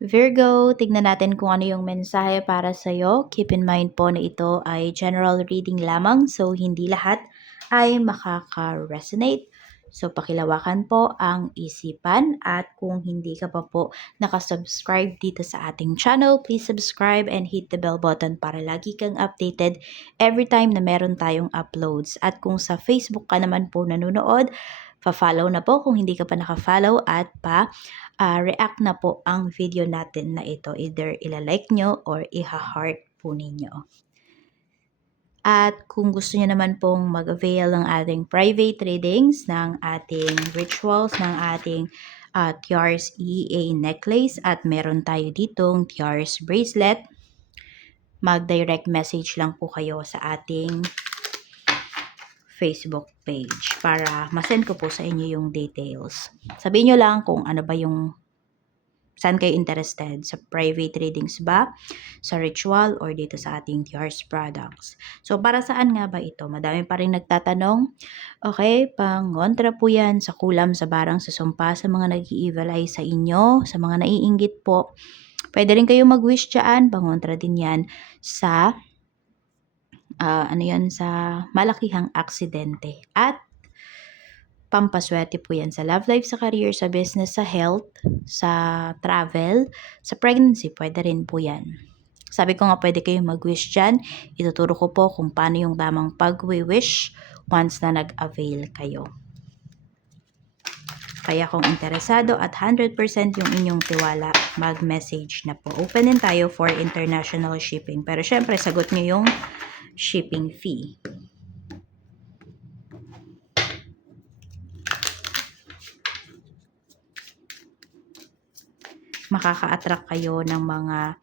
Virgo, tignan natin kung ano yung mensahe para sa'yo. Keep in mind po na ito ay general reading lamang, so hindi lahat ay makaka-resonate. So pakilawakan po ang isipan at kung hindi ka pa po nakasubscribe dito sa ating channel, please subscribe and hit the bell button para lagi kang updated every time na meron tayong uploads. At kung sa Facebook ka naman po nanonood, pa-follow na po kung hindi ka pa naka-follow at react na po ang video natin na ito. Either ilalike nyo or iha-heart po ninyo. At kung gusto niyo naman pong mag-avail ng ating private readings, ng ating rituals, ng ating Tiares EA necklace at meron tayo ditong Tiares bracelet, mag-direct message lang po kayo sa ating Facebook page para masend ko po sa inyo yung details. Sabihin nyo lang kung ano ba yung saan kayo interested? Sa private readings ba? Sa ritual? Or dito sa ating Tiares products? So, para saan nga ba ito? Madami pa rin nagtatanong. Okay, pangontra po yan sa kulam, sa barang, sa sumpa, sa mga nag-i-evil eye sa inyo, sa mga naiinggit po. Pwede rin kayo mag-wish dyan. Pangontra din yan sa sa malakihang aksidente. At pampaswerte po yan sa love life, sa career, sa business, sa health, sa travel, sa pregnancy, pwede rin po yan. Sabi ko nga pwede kayong mag-wish dyan. Ituturo ko po kung paano yung tamang pag-wish once na nag-avail kayo. Kaya kung interesado at 100% yung inyong tiwala, mag-message na po. Open din tayo for international shipping. Pero syempre, sagot nyo yung shipping fee. Makaka-attract kayo ng mga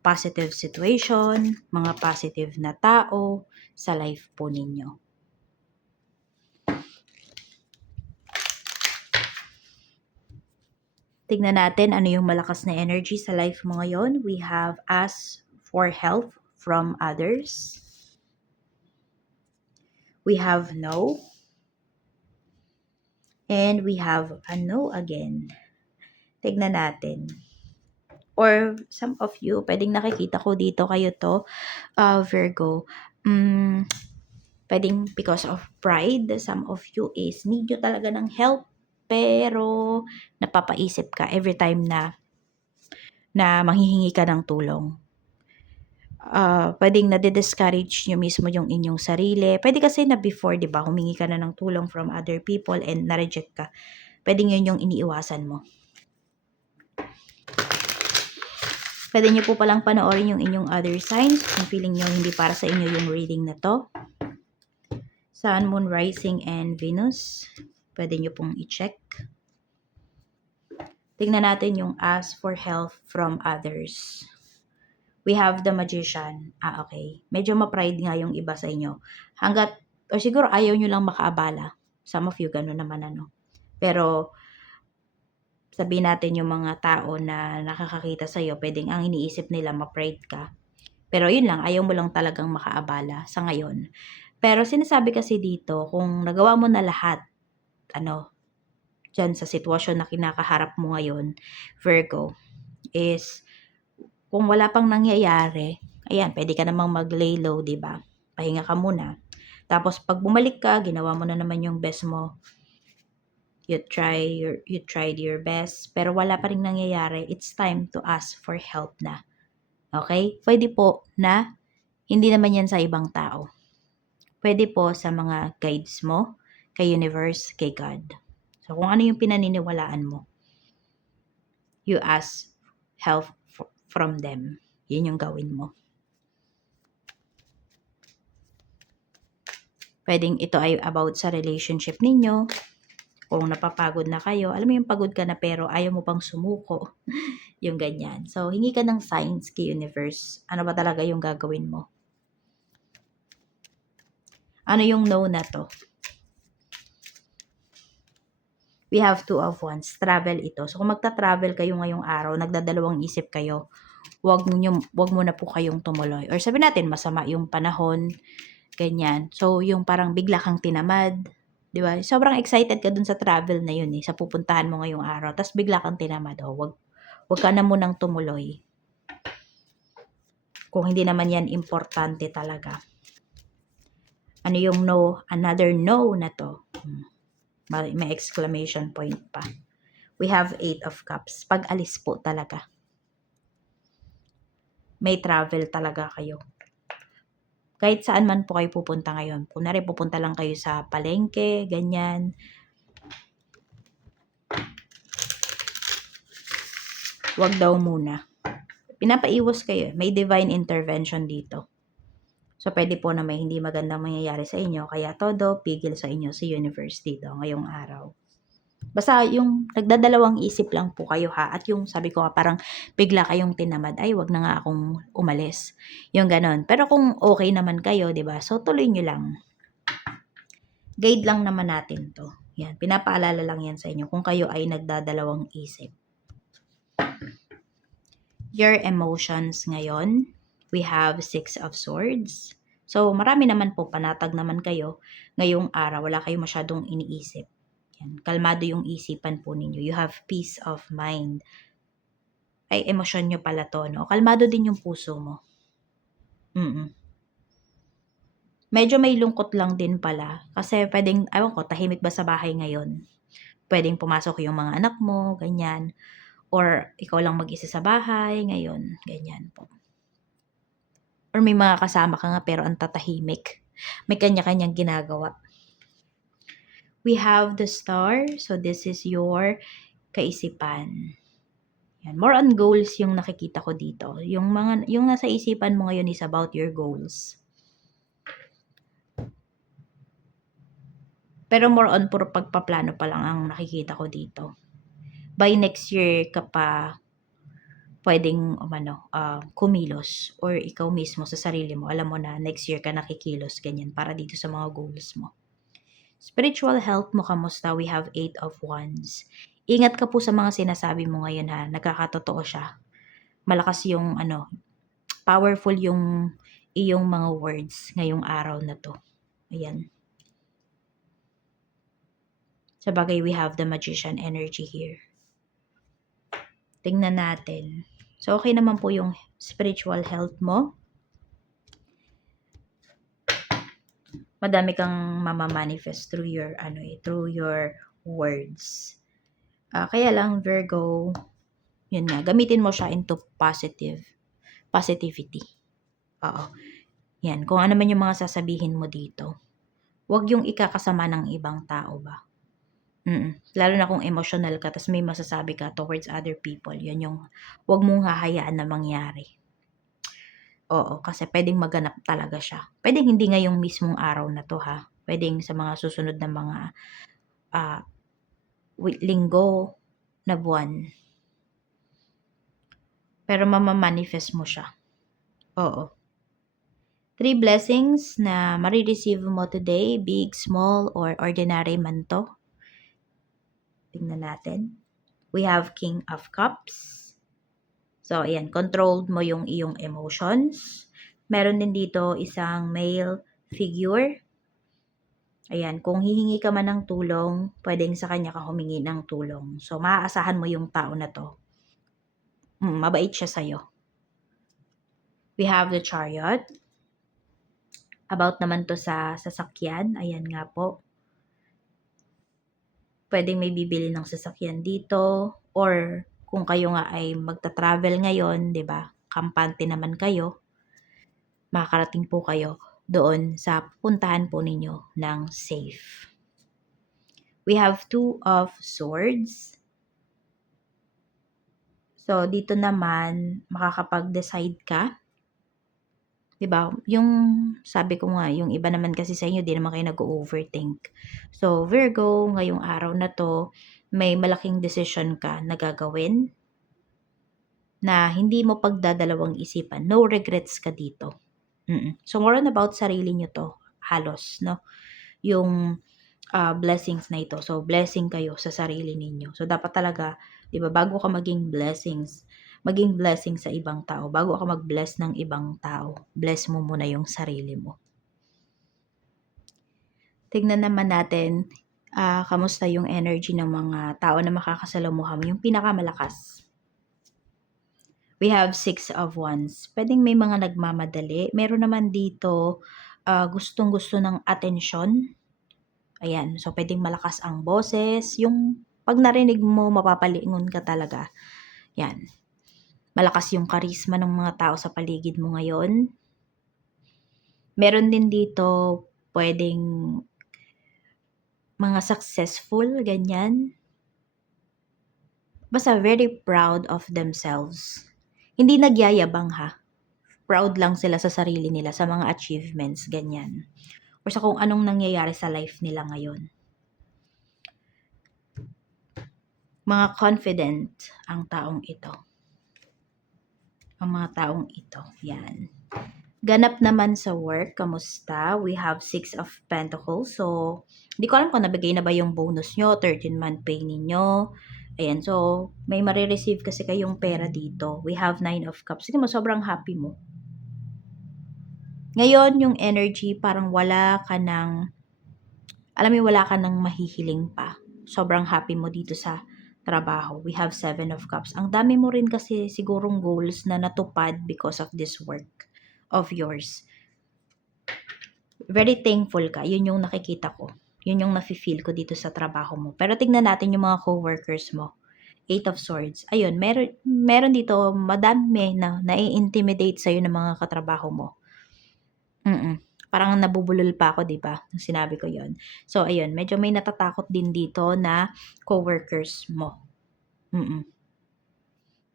positive situation, mga positive na tao sa life po ninyo. Tignan natin ano yung malakas na energy sa life mo ngayon. We have ask for help from others. We have no. And we have a no again. Tignan natin. Or some of you, pwedeng nakikita ko dito kayo to, Virgo. Pwedeng because of pride, some of you is need nyo talaga ng help, pero napapaisip ka every time na manghihingi ka ng tulong. Pwedeng nade-discourage nyo mismo yung inyong sarili. Pwede kasi na before, di ba, humingi ka na ng tulong from other people and na-reject ka. Pwedeng yun yung iniiwasan mo. Pwede nyo po palang panoorin yung inyong other signs kung feeling nyo hindi para sa inyo yung reading na to. Sun, Moon, Rising, and Venus. Pwede nyo pong i-check. Tingnan natin yung ask for help from others. We have the Magician. Okay. Medyo ma-pride nga yung iba sa inyo. O siguro ayaw nyo lang makaabala. Some of you, gano'n naman Pero, sabihin natin yung mga tao na nakakakita sa'yo, pwedeng ang iniisip nila ma-pride ka. Pero yun lang, ayaw mo lang talagang makaabala sa ngayon. Pero sinasabi kasi dito, kung nagawa mo na lahat, dyan sa sitwasyon na kinakaharap mo ngayon, Virgo, is, kung wala pang nangyayari, ayan, pwede ka namang mag-lay low, diba? Pahinga ka muna. Tapos, pag bumalik ka, ginawa mo na naman yung best mo, you tried your best, pero wala pa rin nangyayari, it's time to ask for help na. Okay? Pwede po na hindi naman yan sa ibang tao. Pwede po sa mga guides mo, kay universe, kay God. So, kung ano yung pinaniniwalaan mo, you ask help from them. Yun yung gawin mo. Pwedeng ito ay about sa relationship ninyo. Kung napapagod na kayo, alam mo yung pagod ka na pero ayaw mo pang sumuko. Yung ganyan. So, hingi ka ng signs kay universe. Ano ba talaga yung gagawin mo? Ano yung no na to? We have two of wands. Travel ito. So, kung magta-travel kayo ngayong araw, nagdadalawang isip kayo, wag mo na po kayong tumuloy. Or sabi natin, masama yung panahon, ganyan. So, yung parang bigla kang tinamad, di ba? Sobrang excited ka dun sa travel na yun sa pupuntahan mo ngayong araw. Tapos bigla kang tinamad. Huwag ka na munang tumuloy. Kung hindi naman yan importante talaga. Ano yung no? Another no na to. May exclamation point pa. We have 8 of Cups. Pag alis po talaga. May travel talaga kayo. Kahit saan man po kayo pupunta ngayon. Kunwari pupunta lang kayo sa palengke, ganyan. Wag daw muna. Pinapaiwas kayo. May divine intervention dito. So, pwede po na may hindi magandang mangyayari sa inyo. Kaya todo, pigil sa inyo si universe dito ngayong araw. Basta yung nagdadalawang isip lang po kayo ha. At yung sabi ko parang bigla kayong tinamad. Ay, wag na nga akong umalis. Yung ganon. Pero kung okay naman kayo, 'di ba? So, tuloy nyo lang. Guide lang naman natin to. Yan. Pinapaalala lang yan sa inyo kung kayo ay nagdadalawang isip. Your emotions ngayon, we have 6 of Swords. So, marami naman po, panatag naman kayo ngayong araw. Wala kayong masyadong iniisip. Yan. Kalmado yung isipan po ninyo. You have peace of mind. Ay, emosyon nyo pala to, no? Kalmado din yung puso mo. Medyo may lungkot lang din pala. Kasi pwedeng, ewan ko, tahimik ba sa bahay ngayon? Pwedeng pumasok yung mga anak mo, ganyan. Or ikaw lang mag-isa sa bahay ngayon, ganyan po. Or may mga kasama ka nga pero ang tatahimik. May kanya-kanyang ginagawa. We have the Star. So this is your kaisipan. Yan. More on goals yung nakikita ko dito. Yung nasa isipan mo ngayon is about your goals. Pero more on puro pagpaplano pa lang ang nakikita ko dito. By next year ka pa pwedeng kumilos or ikaw mismo sa sarili mo, alam mo na next year ka nakikilos, ganyan, para dito sa mga goals mo. Spiritual health mo, kamusta? We have 8 of Wands. Ingat ka po sa mga sinasabi mo ngayon ha, nagkakatotoo siya. Malakas yung powerful yung iyong mga words ngayong araw na to. Ayan. Sabagay, we have the Magician energy here. Tingnan natin. So, okay naman po yung spiritual health mo. Madami kang mamamanifest through your words. Kaya lang, Virgo, yun nga, gamitin mo siya into positivity. Oo. Yan, kung ano man yung mga sasabihin mo dito, wag yung ikakasama ng ibang tao ba. Lalo na kung emotional ka, tas may masasabi ka towards other people, yan yung wag mong hahayaan na mangyari. Oo, kasi pwedeng maganap talaga siya. Pwedeng hindi ngayong mismong araw na to ha. Pwedeng sa mga susunod na mga linggo na buwan. Pero mamamanifest mo siya. Oo. 3 blessings na marireceive mo today, big, small, or ordinary man to. Tingnan natin. We have King of Cups. So, ayan, controlled mo yung iyong emotions. Meron din dito isang male figure. Ayan, kung hihingi ka man ng tulong, pwedeng sa kanya ka humingi ng tulong. So, maaasahan mo yung tao na to. Mabait siya sa'yo. We have the Chariot. About naman to sa sasakyan. Ayan nga po. Pwedeng may bibili ng sasakyan dito. Or kung kayo nga ay magta-travel ngayon, 'di ba? Kampante naman kayo. Makakarating po kayo doon sa puntahan po ninyo ng safe. We have 2 of Swords. So, dito naman, makakapag-decide ka. 'Di ba? Yung sabi ko nga, yung iba naman kasi sa inyo, di naman kayo nag-overthink. So, Virgo, ngayong araw na to, may malaking decision ka na gagawin na hindi mo pagdadalawang isipan. No regrets ka dito. So, more on about sarili nyo to, halos, no? Yung blessings na ito. So, blessing kayo sa sarili ninyo. So, dapat talaga, di ba, bago ka maging blessing sa ibang tao, bago ka mag-bless ng ibang tao, bless mo muna yung sarili mo. Tignan naman natin, kamusta yung energy ng mga tao na makakasalamuha mo, yung pinakamalakas. We have 6 of Wands. Pwedeng may mga nagmamadali. Meron naman dito gustong-gusto ng atensyon. Ayan. So, pwedeng malakas ang boses. Yung pag narinig mo, mapapalingon ka talaga. Yan. Malakas yung karisma ng mga tao sa paligid mo ngayon. Meron din dito pwedeng mga successful, ganyan. Basta very proud of themselves. Hindi nagyayabang ha. Proud lang sila sa sarili nila, sa mga achievements, ganyan. O sa kung anong nangyayari sa life nila ngayon. Mga confident ang taong ito. Ang mga taong ito. Yan. Ganap naman sa work, kamusta? We have 6 of Pentacles. So, hindi ko alam kung nabigay na ba yung bonus nyo, 13-month pay ninyo. Ayan, so, may marireceive kasi kayong pera dito. We have 9 of Cups. Sige mo, sobrang happy mo. Ngayon, yung energy, parang wala ka ng, alam mo, wala ka ng mahihiling pa. Sobrang happy mo dito sa trabaho. We have 7 of Cups. Ang dami mo rin kasi sigurong goals na natupad because of this work of yours. Very thankful ka. Yun yung nakikita ko. Yun yung nafe-feel ko dito sa trabaho mo. Pero tignan natin yung mga co-workers mo. 8 of Swords. Ayun, meron dito madami na nai-intimidate sa'yo ng mga katrabaho mo. Parang nabubulol pa ako, di ba? Sinabi ko yon. So, ayun, medyo may natatakot din dito na co-workers mo.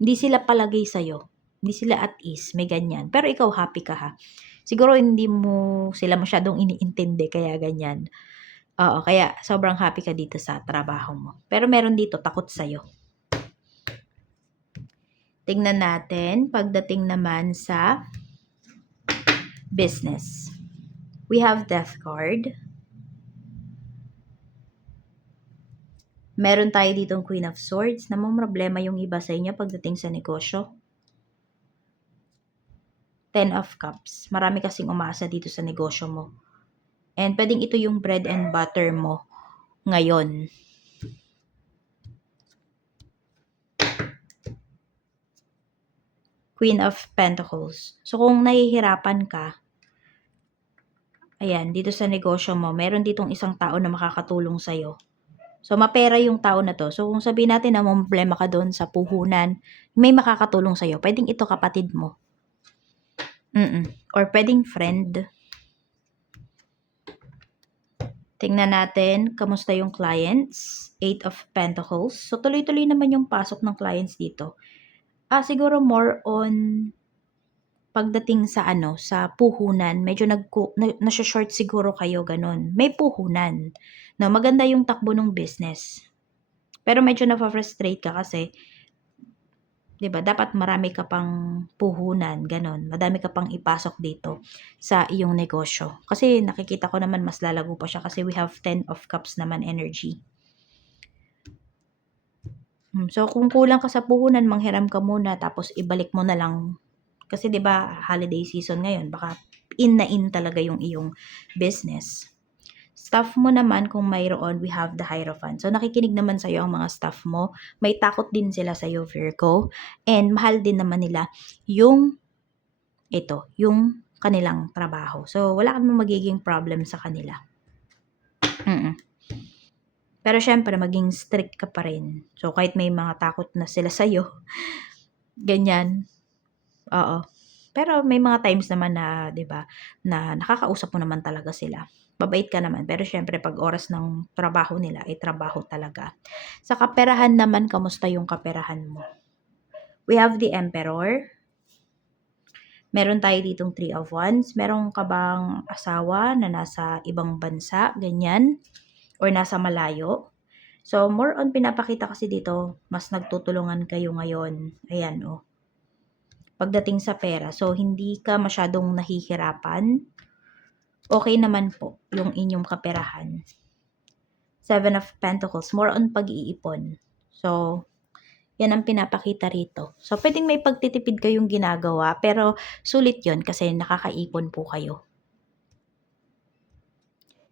Hindi sila palagay sa'yo. Hindi sila at ease. May ganyan. Pero ikaw happy ka ha. Siguro hindi mo sila masyadong iniintindi kaya ganyan. Oo, kaya sobrang happy ka dito sa trabaho mo. Pero meron dito takot sa'yo. Tingnan natin pagdating naman sa business. We have Death card. Meron tayo ditong Queen of Swords. Namang problema yung iba sa inyo pagdating sa negosyo. 10 of Cups. Marami kasing umaasa dito sa negosyo mo. And pwedeng ito yung bread and butter mo ngayon. Queen of Pentacles. So, kung nahihirapan ka, ayan, dito sa negosyo mo, meron ditong isang tao na makakatulong sa'yo. So, mapera yung tao na to. So, kung sabihin natin na may problema ka doon sa puhunan, may makakatulong sa'yo. Pwedeng ito kapatid mo. Or pwedeng friend. Tingnan natin, kamusta yung clients? 8 of Pentacles. So, tuloy-tuloy naman yung pasok ng clients dito. Siguro more on pagdating sa sa puhunan, medyo nasa-short siguro kayo ganun. May puhunan. No, maganda yung takbo ng business. Pero medyo na-frustrate ka kasi 'di ba? Dapat marami ka pang puhunan, ganun. Madami ka pang ipasok dito sa iyong negosyo. Kasi nakikita ko naman mas lalago pa siya kasi we have 10 of Cups naman energy. So kung kulang ka sa puhunan, manghiram ka muna tapos ibalik mo na lang. Kasi 'di ba, holiday season ngayon, baka in na in talaga yung iyong business. Staff mo naman kung mayroon, we have the Hierophant. So, nakikinig naman sa'yo ang mga staff mo. May takot din sila sa'yo, Virgo. And mahal din naman nila yung kanilang trabaho. So, wala kang magiging problem sa kanila. Pero syempre, maging strict ka pa rin. So, kahit may mga takot na sila sa'yo, ganyan. Oo. Pero may mga times naman na, 'di ba, na nakakausap mo naman talaga sila. Mabait ka naman, pero syempre pag oras ng trabaho nila ay trabaho talaga. Sa kaperahan naman, kamusta yung kaperahan mo? We have the Emperor. Meron tayo ditong 3 of Wands. Meron ka bang asawa na nasa ibang bansa, ganyan? Or nasa malayo? So, more on pinapakita kasi dito, mas nagtutulungan kayo ngayon. Ayan, pagdating sa pera. So, hindi ka masyadong nahihirapan. Okay naman po yung inyong kaperahan. 7 of Pentacles, more on pag-iipon. So, yan ang pinapakita rito. So, pwedeng may pagtitipid kayong ginagawa, pero sulit yon kasi nakakaipon po kayo.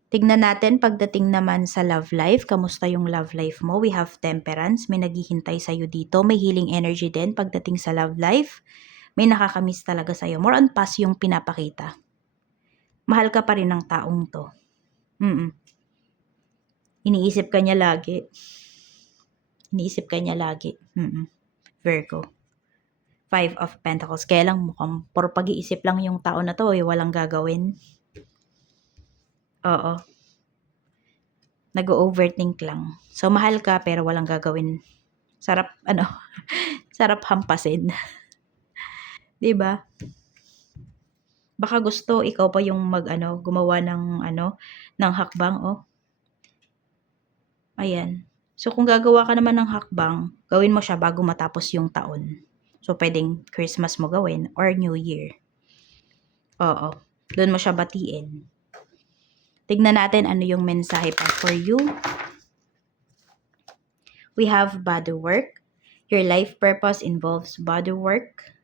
Tignan natin pagdating naman sa love life. Kamusta yung love life mo? We have temperance. May naghihintay sa'yo dito. May healing energy din pagdating sa love life. May nakakamiss talaga sa'yo. More on past yung pinapakita. Mahal ka pa rin ng taong to. Iniisip ka niya lagi. Iniisip ka niya lagi. Virgo. 5 of Pentacles. Kaya lang mukhang por pag-iisip lang yung tao na to, walang gagawin. Oo. Nag-overthink lang. So, mahal ka pero walang gagawin. Sarap, sarap hampasin. 'Di ba? Baka gusto ikaw pa yung gumawa ng hakbang, oh. Ayan. So, kung gagawa ka naman ng hakbang, gawin mo siya bago matapos yung taon. So, pwedeng Christmas mo gawin or New Year. Oo. Doon mo siya batiin. Tignan natin ano yung mensahe pa for you. We have body work. Your life purpose involves body work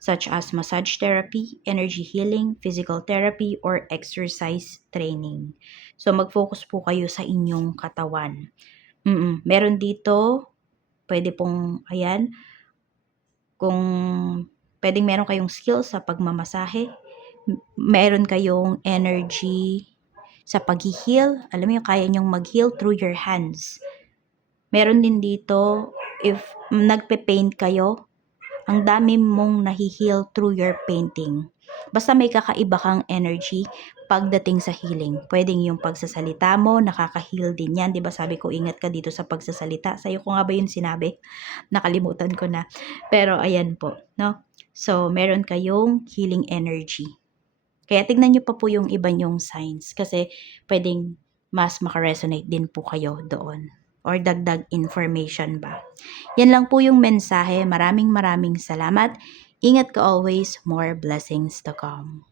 such as massage therapy, energy healing, physical therapy, or exercise training. So, mag-focus po kayo sa inyong katawan. Meron dito, pwede pong, ayan, kung pwedeng meron kayong skills sa pagmamasahe, meron kayong energy sa pag-heal. Alam mo yung kaya nyong mag-heal through your hands. Meron din dito, if nagpe-paint kayo, ang dami mong nahi-heal through your painting. Basta may kakaiba kang energy pagdating sa healing. Pwedeng yung pagsasalita mo, nakaka-heal din yan. Diba sabi ko, ingat ka dito sa pagsasalita. Sa'yo ko nga ba yun sinabi? Nakalimutan ko na. Pero ayan po, no? So, meron kayong healing energy. Kaya tignan nyo pa po yung iba nyong signs kasi pwedeng mas makaresonate din po kayo doon or dagdag information ba. Yan lang po yung mensahe. Maraming salamat. Ingat ka always. More blessings to come.